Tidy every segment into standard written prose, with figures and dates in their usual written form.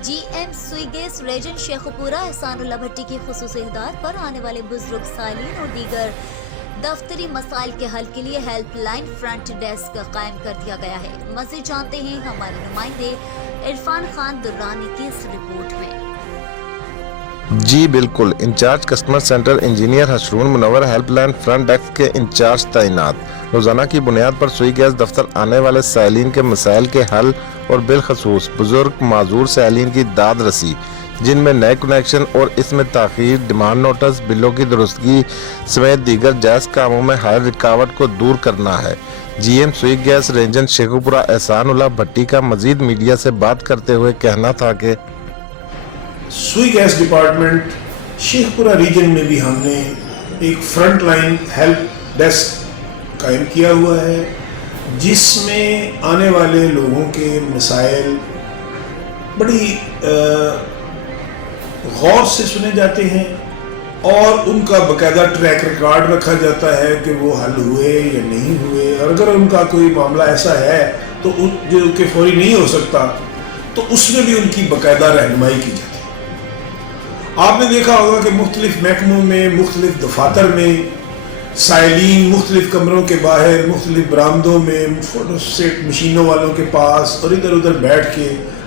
GM स्वीगेस raisin Sheikhpura Ehsanullah भट्टी की खुसूसी हिदायत पर आने वाले बुजुर्ग साइलिन और दीगर दफ्तरी मसाइल के हल के लिए हेल्प लाइन फ्रंट डेस्क कायम कर दिया गया है। मज़ीद जानते हैं हमारे नुमाइंदे इरफान खान दुर्रानी की इस रिपोर्ट में। जी बिल्कुल, incharge customer centre engineer Hasroon Munawar helpline front desk के इंचार्ज तैनात। रोजाना की बुनियाद पर सुई गैस दफ्तर आने वाले साइलिन के मसाइल के हल और बिलखसूस बुजुर्ग माजूर साइलिन की दाद रसी, जिनमें नए कनेक्शन और इसमें ताखीर, डिमांड नोटिस, बिलों की दुरुस्तगी समेत दीगर जायज़ कामों में हर रुकावट को दूर करना है। GM सुई गैस रेंजन शेखपुरा एहसानुल्लाह भट्टी का मजीद मीडिया से बात करते हुए कहना था कि सुई गैस डिपार्टमेंट शेखपुरा रीजन में भी हमने एक फ्रंट लाइन हेल्प डेस्क कायम किया हुआ है, जिसमें आने वाले लोगों के मसाइल बड़ी गौर से सुने जाते हैं और उनका बाकायदा ट्रैक रिकॉर्ड रखा जाता है कि वो हल हुए या नहीं हुए, और अगर उनका कोई मामला ऐसा है तो जो उनके फौरी नहीं हो सकता तो उसमें भी उनकी बाकायदा रहनुमाई की जाती है। आपने देखा होगा कि मुख्तलिफ महकमों में, मुख्तलिफ दफातर में साइलिन मुख्तलिफ कमरों के बाहर, मुख्तलिफ बरामदों में, फोटोस्टेट मशीनों वालों के पास और इधर उधर बैठ के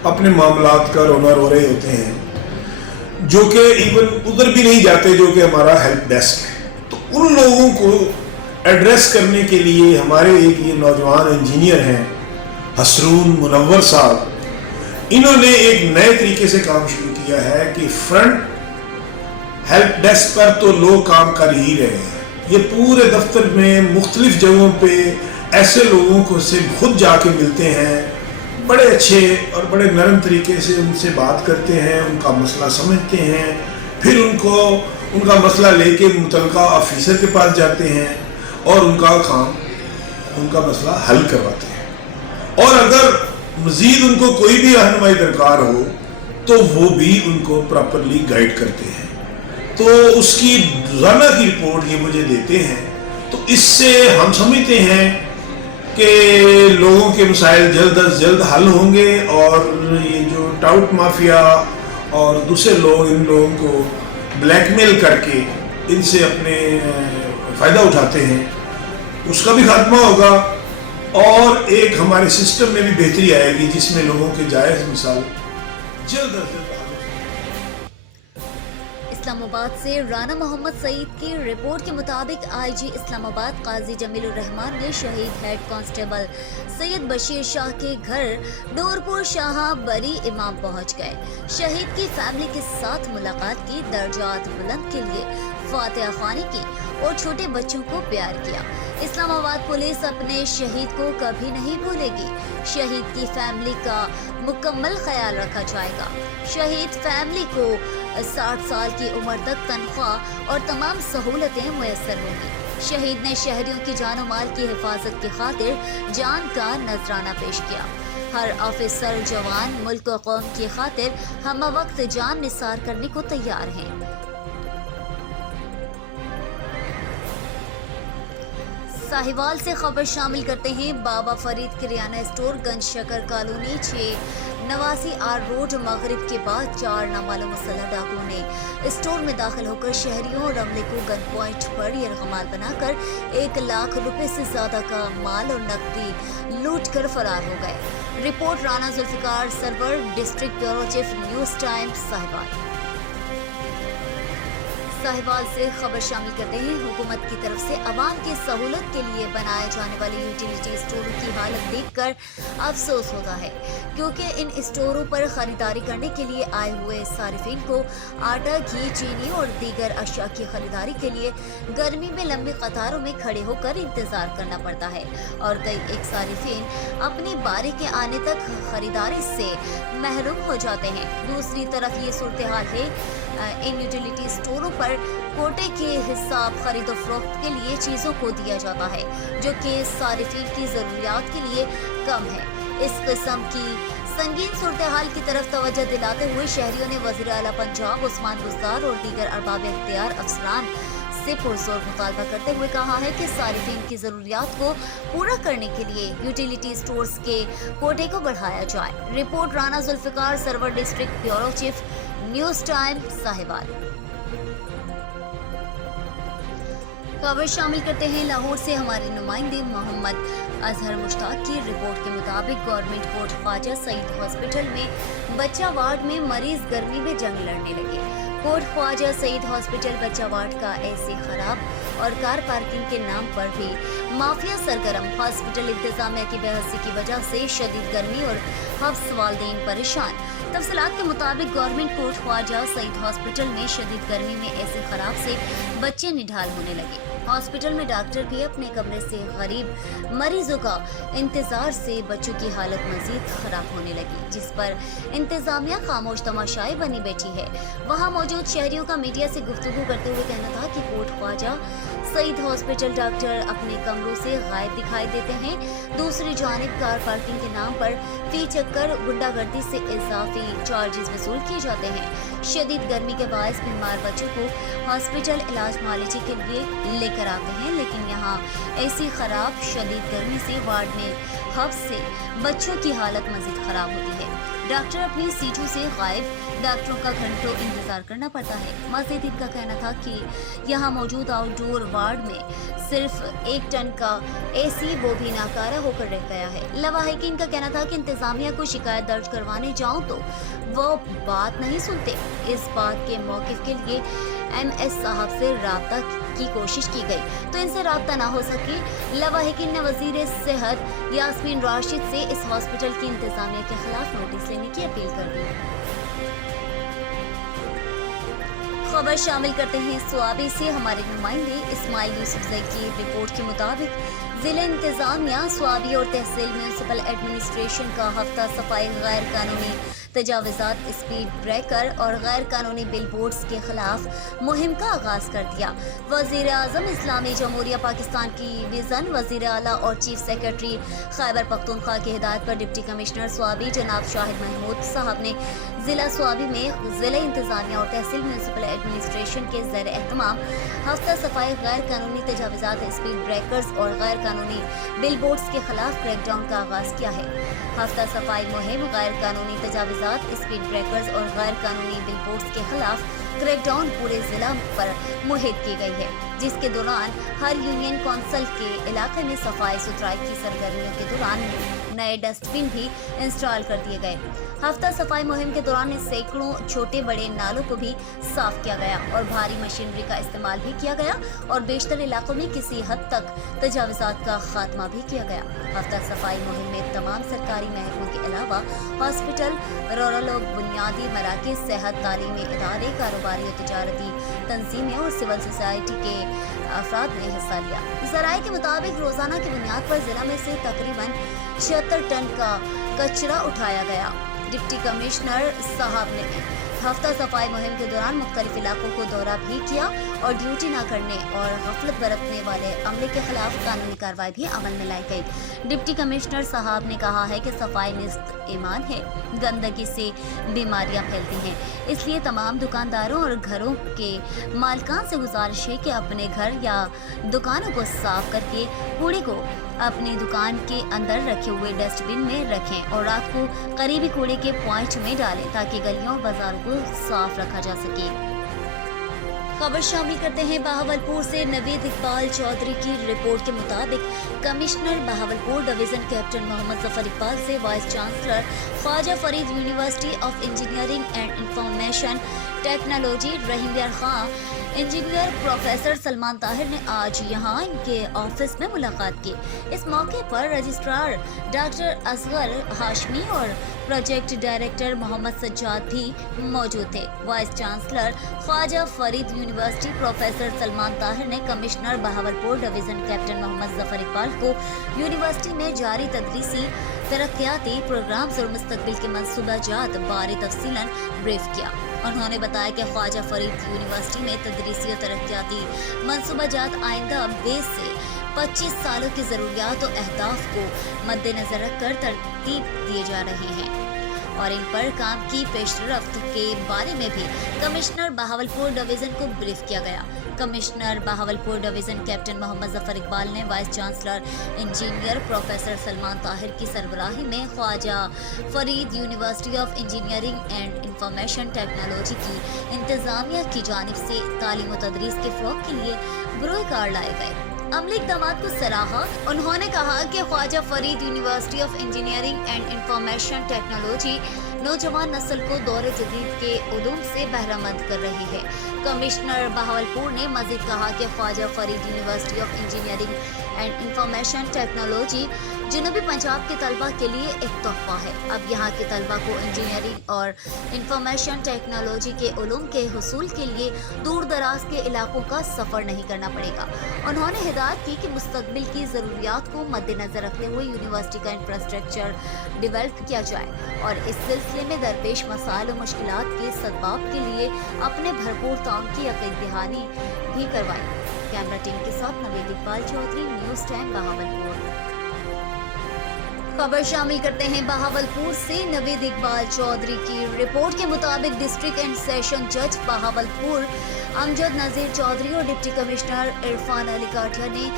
अपने मामलात का रोना रो रहे होते हैं, जो कि इवन उधर भी नहीं जाते जो कि हमारा हेल्प डेस्क है। तो उन लोगों को एड्रेस करने के लिए हमारे एक ये नौजवान इंजीनियर हैं हसरून मुनव्वर साहब, इन्होंने एक नए तरीके से काम शुरू किया है कि फ्रंट हेल्प डेस्क पर तो लोग काम कर ही रहे हैं, ये पूरे दफ्तर में मुख्तलिफ जगहों पे ऐसे लोगों को से खुद जाके मिलते हैं, बड़े अच्छे और बड़े नरम तरीके से उनसे बात करते हैं, उनका मसला समझते हैं, फिर उनका मसला लेके मुतलका ऑफिसर के पास जाते हैं और उनका मसला हल करवाते हैं। और अगर मज़ीद उनको कोई भी रहनुमाई दरकार हो तो वो भी उनको प्रॉपरली गाइड करते हैं। तो उसकी रोज़ाना की रिपोर्ट ये मुझे देते हैं, तो इससे हम समझते हैं कि लोगों के मसाइल जल्द अज जल्द हल होंगे और ये जो टाउट माफिया और दूसरे लोग इन लोगों को ब्लैकमेल करके इनसे अपने फ़ायदा उठाते हैं, उसका भी खात्मा होगा और एक हमारे सिस्टम में भी बेहतरी आएगी, जिसमें लोगों के जायज़ मिसाल जल्द अज जल्द। इस्लामाबाद से राना मोहम्मद सईद की रिपोर्ट के मुताबिक IG इस्लामाबाद काजी जमीलुर रहमान ने शहीद हेड कांस्टेबल सैयद बशीर शाह के घर नूरपुर शाह बरी इमाम पहुंच गए। शहीद की फैमिली के साथ मुलाकात की, दर्जात बुलंद के लिए फातिहा ख्वानी की और छोटे बच्चों को प्यार किया। इस्लामाबाद पुलिस अपने शहीद को कभी नहीं भूलेगी। शहीद की फैमिली का मुकम्मल ख्याल रखा जाएगा। शहीद फैमिली को 60 साल की उम्र तक तनख्वाह और तमाम सहूलतें मुयस्सर होंगी। शहीद ने शहरियों की जानो माल की हिफाजत की खातिर जान का नजराना पेश किया। हर ऑफिसर जवान मुल्क और कौम की खातिर हम वक्त जान निसार करने को तैयार हैं। साहिवाल से खबर शामिल करते हैं। बाबा फरीद किराना स्टोर गंज शकर कॉलोनी 689 रोड मगरिब के बाद 4 नामालूम मुसल्लह डाकुओं ने स्टोर में दाखिल होकर शहरियों और अमले को गन पॉइंट पर यरगमाल बनाकर 1 लाख रुपए से ज्यादा का माल और नकदी लूट कर फरार हो गए। Report Rana Zulfiqar Sarwar, district bureau chief, news times Sahiwal से खबर शामिल करते हैं। हुकूमत की तरफ से अवाम की सहूलत के लिए बनाए जाने वाले यूटिलिटी स्टोरों की हालत देखकर अफसोस होता है, क्योंकि इन स्टोरों पर खरीदारी करने के लिए आए हुए सारिफिन को आटा, घी, चीनी और दीगर अशिया की खरीदारी के लिए गर्मी में लंबी कतारों में खड़े होकर इंतजार करना पड़ता है और कई एक सारिफिन अपनी बारी के आने तक खरीदारी से महरूम हो जाते हैं। दूसरी तरफ ये सूरत हाल है इन यूटिलिटी स्टोरों पर कोटे के हिसाब खरीदो फरोख्त के लिए चीज़ों को दिया जाता है, जो कि सारिफिन की ज़रूरियात के लिए कम है। इस किस्म की संगीन सूरत हाल की तरफ तवज्जो दिलाते हुए शहरियों ने वज़ीर आला पंजाब उस्मान बुज़दार और दीगर अरबाब इख्तियार अफसरान से पुरजोर मुतालबा करते हुए कहा है कि सारिफीन की ज़रूरियात को पूरा करने के लिए यूटिलिटी स्टोर्स के कोटे को बढ़ाया जाए। Report Rana Zulfiqar, Sarwar district bureau chief, news time Sahiwal. खबर शामिल करते हैं लाहौर से हमारे नुमाइंदे मोहम्मद अजहर मुश्ताक की रिपोर्ट के मुताबिक government court Khawaja Saeed hospital में बच्चा वार्ड में मरीज गर्मी में जंग लड़ने लगे। कोर्ट ख्वाजा सईद हॉस्पिटल बच्चा वार्ड का ऐसे खराब और कार पार्किंग के नाम पर भी माफिया सरगर्म। हॉस्पिटल इंतजामिया की बेहसी की वजह से शदीद गर्मी और हफ्स वालदेन परेशान। तफसीलात के मुताबिक government court Khawaja Saeed hospital में शदीद गर्मी में ऐसे खराब से बच्चे निढाल होने लगे। हॉस्पिटल में डॉक्टर भी अपने कमरे से गरीब मरीजों का इंतजार से बच्चों की हालत मजीद खराब होने लगी, जिस पर इंतजामिया खामोश तमाशाई बनी बैठी है। वहां मौजूद शहरियों का मीडिया से गुफ्तगू करते हुए कहना था कि court Khawaja Saeed hospital doctor अपने कमरों से गायब दिखाई देते हैं। दूसरी जानिब कार पार्किंग के नाम पर फी चक्कर गुंडागर्दी से इजाफी चार्जेस वसूल किए जाते हैं। शदीद गर्मी के बायस बीमार बच्चों को हॉस्पिटल इलाज मालिजी के लिए लेकर आते हैं, लेकिन यहाँ ऐसी खराब शदीद गर्मी से वार्ड में हफ्स से बच्चों की हालत मजीद खराब होती है। डॉक्टर अपनी सीटों से गायब, डॉक्टरों का घंटों इंतजार करना पड़ता है। मजीद इनका कहना था कि यहाँ मौजूद आउटडोर वार्ड में सिर्फ 1 टन का एसी वो भी नाकारा होकर रह गया है। लवाहिकीन का कहना था कि इंतजामिया को शिकायत दर्ज करवाने जाऊं तो वो बात नहीं सुनते। इस बात के मौक़िफ़ के लिए MS साहब से राब्ता की कोशिश की गई तो इनसे राब्ता ना हो सके। लवाहिकीन ने वज़ीर सेहत यास्मीन राशिद से इस हॉस्पिटल की इंतजामिया के खिलाफ नोटिस लेने की अपील कर दी। खबर शामिल करते हैं स्वाबी से हमारे नुमाइंदे इस्माइल यूसुफजई की रिपोर्ट के मुताबिक जिला इंतजामिया स्वाबी और तहसील म्यूनसिपल एडमिनिस्ट्रेशन का हफ्ता सफाई गैर कानूनी तजावुज़ात, स्पीड ब्रेकर और गैर कानूनी बिल बोर्ड्स के खिलाफ मुहिम का आगाज कर दिया। वज़ीर आज़म इस्लामी जमहूरिया पाकिस्तान की विज़न वज़ीर आला और चीफ सेक्रेटरी खैबर पख्तूनख्वा की हिदायत पर डिप्टी कमिश्नर स्वाबी जनाब शाहिद महमूद साहब ने जिला स्वाबी में जिला इंतजामिया और तहसील म्यूनसिपल एडमिनिस्ट्रेशन के ज़ेर एहतमाम हफ्ता सफाई गैर कानूनी तजावुज़ात, स्पीड ब्रेकर्स और गैर कानूनी बिल बोर्ड्स के खिलाफ क्रैकडाउन का आगाज किया है। हफ्ता सफाई मुहिम गैर कानूनी तजावुज़ात, स्पीड ब्रेकर्स और गैर कानूनी बिल बोर्ड्स के खिलाफ क्रैकडाउन पूरे जिला पर मुहित की गई है, जिसके दौरान हर यूनियन कौंसिल के इलाके में सफाई सुथराई की सरगर्मियों के दौरान नए डस्टबिन भी इंस्टॉल कर दिए गए। हफ्ता सफाई मुहिम के दौरान सैकड़ों छोटे बड़े नालों को भी साफ किया गया और भारी मशीनरी का इस्तेमाल भी किया गया और बेशतर इलाकों में किसी हद तक तजावुज़ात का खात्मा भी किया गया। हफ्ता सफाई मुहिम में तमाम सरकारी महकमों के अलावा हॉस्पिटल, रूरल और बुनियादी मराकज़, सेहत, तालीमी इदारे, कारोबारी और तिजारती तंजीमें और सिविल सोसाइटी के अफराद ने हिस्सा लिया। ज़राए के मुताबिक रोज़ाना की बुनियाद पर जिला में से तकरीबन 76 टन का कचरा उठाया गया। डिप्टी कमिश्नर साहब ने हफ्ता सफाई मुहिम के दौरान मुख्तलिफ इलाकों को दौरा भी किया और ड्यूटी न करने और गफलत बरतने वाले अमले के खिलाफ कानूनी कार्रवाई भी अमल में लाई गई। डिप्टी कमिश्नर साहब ने कहा है कि सफाई निस्त ईमान है, गंदगी से बीमारियां फैलती हैं, इसलिए तमाम दुकानदारों और घरों के मालिकान से गुजारिश है कि अपने घर या दुकानों को साफ करके कूड़े को अपनी दुकान के अंदर रखे हुए डस्टबिन में रखें और रात को करीबी कूड़े के पॉइंट में डालें ताकि गलियों और बाजारों को साफ रखा जा सके। खबर शामिल करते हैं बहावलपुर से नवीद इकबाल चौधरी की रिपोर्ट के मुताबिक commissioner Bahawalpur division captain Mohammad Zafar Iqbal से vice chancellor Khwaja Farid university of engineering and information technology Rahim Yar Khan, engineer professor Salman Tahir ने आज यहां इनके ऑफिस में मुलाकात की। इस मौके पर रजिस्ट्रार डॉक्टर असगर हाशमी और प्रोजेक्ट डायरेक्टर मोहम्मद सज्जाद भी मौजूद थे। Vice chancellor Khwaja Farid university professor Salman Tahir ने commissioner Bahawalpur division captain Mohammad Zafar Iqbal को यूनिवर्सिटी में जारी तदरीसी तरक्याती प्रोग्राम्स और मुस्तकबिल के मंसूबाजात बारे तफसीलन ब्रीफ किया। उन्होंने बताया कि ख्वाजा फरीद यूनिवर्सिटी में तदरीसी और तरक्याती मंसूबाजात आइंदा बेस से 25 सालों की ज़रूरियात और अहदाफ को मद्देनज़र रखकर तरतीब दिए जा रहे हैं। और इन पर काम की पेशरफ्त के बारे में भी कमिश्नर बहावलपुर डिवीजन को ब्रीफ किया गया। Commissioner Bahawalpur division captain Mohammad Zafar Iqbal ने vice chancellor engineer professor Salman Tahir की सरबराही में Khwaja Farid university of engineering and information technology की इंतजामिया की जानिब से तालीम व तदरीस के फ़रोग़ के लिए बरोए कार लाए गए। अमली इक़दामात को सराहा। उन्होंने कहा कि Khwaja Farid university of engineering and information technology नौजवान नस्ल को दौर जदीद के उलूम से बहरामंद कर रही है। कमिश्नर बहावलपुर ने मज़ीद कहा कि Khwaja Farid university of engineering and information technology जनूबी पंजाब के तलबा के लिए एक तोहफा है। अब यहाँ के तलबा को इंजीनियरिंग और इंफॉर्मेशन टेक्नोलॉजी के उलूम के हुसूल के लिए दूर दराज के इलाकों का सफ़र नहीं करना पड़ेगा। उन्होंने हिदायत की कि मुस्तकबिल की ज़रूरियात को मद्देनज़र रखते हुए यूनिवर्सिटी का इंफ्रास्ट्रक्चर डेवलप किया जाए और इस सिलसिले में दरपेश मसाइल और मुश्किलात के सद्बाब के लिए अपने भरपूर ताउन की यकीन दहानी भी करवाई। कैमरा टीम के साथ नवीद इकबाल चौधरी, न्यूज़ टाइम बहावलपुर। खबर शामिल करते हैं बहावलपुर से। नवीद इकबाल चौधरी की रिपोर्ट के मुताबिक डिस्ट्रिक्ट एंड सेशन जज बहावलपुर अमजद नज़ीर चौधरी और डिप्टी कमिश्नर इरफान अली काठिया ने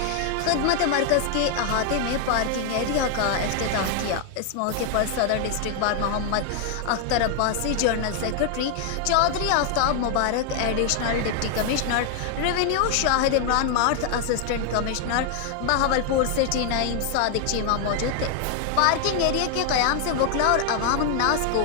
खिदमत मरकज़ के अहाते में पार्किंग एरिया का इफ्तिताह किया। इस मौके पर सदर district bar Mohammad Akhtar Abbasi, general secretary Chaudhry Aftab Mubarak, additional deputy commissioner revenue Shahid Imran Marth, assistant commissioner Bahawalpur city Naeem Sadiq Cheema मौजूद थे। पार्किंग एरिया के क़याम से वकला और अवाम उन्नास को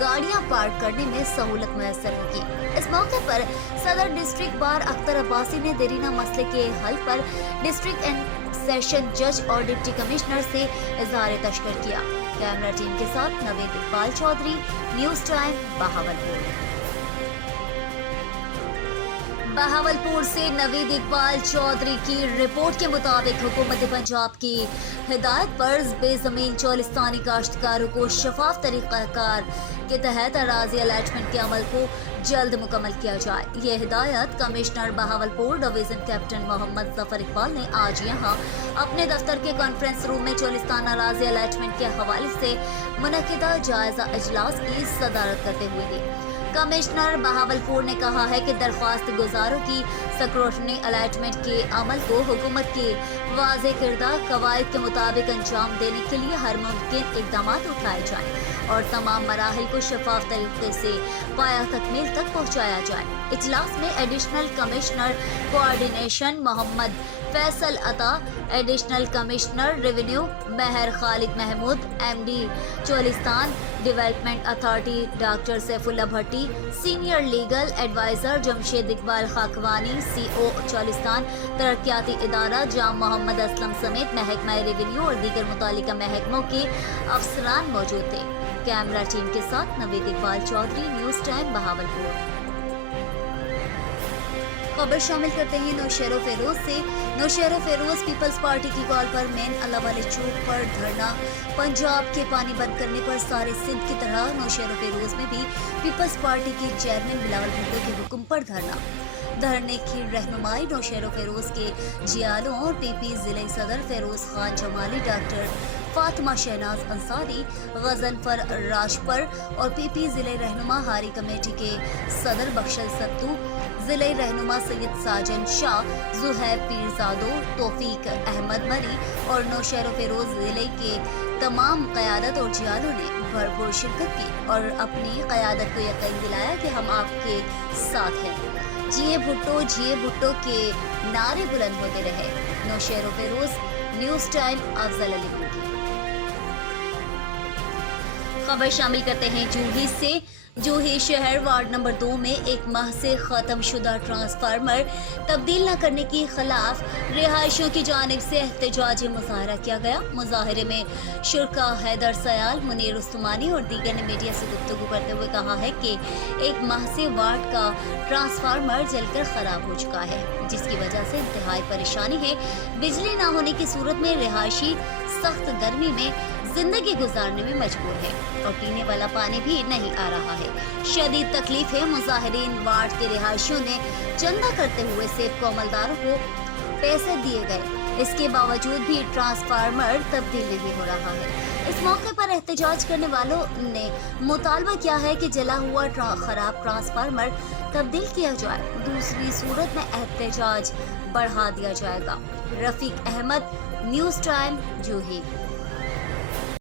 गाड़ियां पार्क करने में सहूलत मैसर होगी। इस मौके पर सदर डिस्ट्रिक्ट बार अख्तर अब्बासी ने देरीना मसले के हल पर डिस्ट्रिक्ट एंड सेशन जज और डिप्टी कमिश्नर से इज़हार तशक्कुर किया। कैमरा टीम के साथ नवीद इकबाल चौधरी, न्यूज़ टाइम बहावलपुर। बहावलपुर से नवीद इकबाल चौधरी की रिपोर्ट के मुताबिक हुकूमत पंजाब की हिदायत पर बेज़मीन चौलिस्तानी काश्तकारों को शफाफ तरीक़ाकार के तहत अराज़ी अलॉटमेंट के अमल को जल्द मुकम्मल किया जाए। ये हिदायत commissioner Bahawalpur division captain Mohammad Zafar Iqbal ने आज यहाँ अपने दफ्तर के कॉन्फ्रेंस रूम में चौलिस्तान अराज़ी अलॉटमेंट के हवाले से मुनक़िदा जायज़ा इजलास की सदारत करते हुए दी। कमिश्नर बहावलपुर ने कहा है कि दरख्वास्त गुजारों की स्क्रूटनी अलॉटमेंट के अमल को हुकूमत के वाज़ेह किरदा कवायद के मुताबिक अंजाम देने के लिए हर मुमकिन इक़दाम उठाए जाएं और तमाम मराहिल को शफाफ तरीके से पाया तकमील तक पहुँचाया जाए। इजलास में additional commissioner coordination Mohammad Faisal Atta, additional commissioner revenue Mehar Khalid Mehmood, MD Cholistan development authority doctor Saifullah Bhatti, senior legal adviser Jamshed Iqbal Khakwani, CO Cholistan तरक्याती इदारा जाम मोहम्मद असलम समेत महकमा रेवेन्यू और दीगर मुतालिका महकमों के अफसरान मौजूद थे। कैमरा टीम के साथ नवीद इकबाल चौधरी, न्यूज़ टाइम बहावलपुर। खबर शामिल करते हैं नौशेरो फेरोज से। नौशेरो फेरोज पीपल्स पार्टी की कॉल पर मेन अल्लाह वाले चौक पर धरना। पंजाब के पानी बंद करने पर सारे सिंध की तरह नौशेरो फेरोज में भी पीपल्स पार्टी के चेयरमैन बिलावल भुट्टो के हुक्म पर धरना। धरने की रहनुमाई नौशेरो फेरोज के जियालों और PP ज़िले सदर फेरोज खान जमाली, डॉक्टर फातिमा शहनाज अंसारी, गजनफर राजपर और PP ज़िले रहनुमा हारी कमेटी के सदर बख्शल सत्तू, ज़िले रहनुमा सैयद साजन शाह, जुहैब पीरजादो, तौफीक अहमद मरी और नौशेरो फेरोज ज़िले के तमाम क़यादत और जियालों ने भरपूर शिरकत की और अपनी क़यादत को यकीन दिलाया कि हम आपके साथ हैं। जिए भुट्टो के नारे बुलंद होते रहे। नौशेरो फेरोज, न्यूज़ टाइम अफजल अली की खबर शामिल करते हैं जूही से। जूही शहर वार्ड नंबर 2 में एक माह से ख़त्म शुदा ट्रांसफार्मर तब्दील न करने के खिलाफ रिहायशियों की जानिब से एहतजाजी मुजाहरा किया गया। मुजाहरे में शुरका हैदर सयाल, मुनीर उस्मानी और दीगर ने मीडिया से गुफ्तगू करते हुए कहा है कि एक माह से वार्ड का ट्रांसफार्मर जलकर ख़राब हो चुका है, जिसकी वजह से इंतहाई परेशानी है। बिजली न होने की सूरत में रिहायशी सख्त गर्मी में जिंदगी गुजारने में मजबूर है और पीने वाला पानी भी नहीं आ रहा है। शदीद तकलीफ है। मुजाहिरीन वार्ड के रिहायशियों ने चंदा करते हुए सेब को अमलदारों को पैसे दिए गए, इसके बावजूद भी ट्रांसफार्मर तब्दील नहीं हो रहा है। इस मौके पर एहतजाज करने वालों ने मुतालबा किया है कि जला हुआ खराब ट्रांसफार्मर तब्दील किया जाए, दूसरी सूरत में एहतजाज बढ़ा दिया जाएगा। रफीक अहमद, न्यूज़ टाइम, जूही।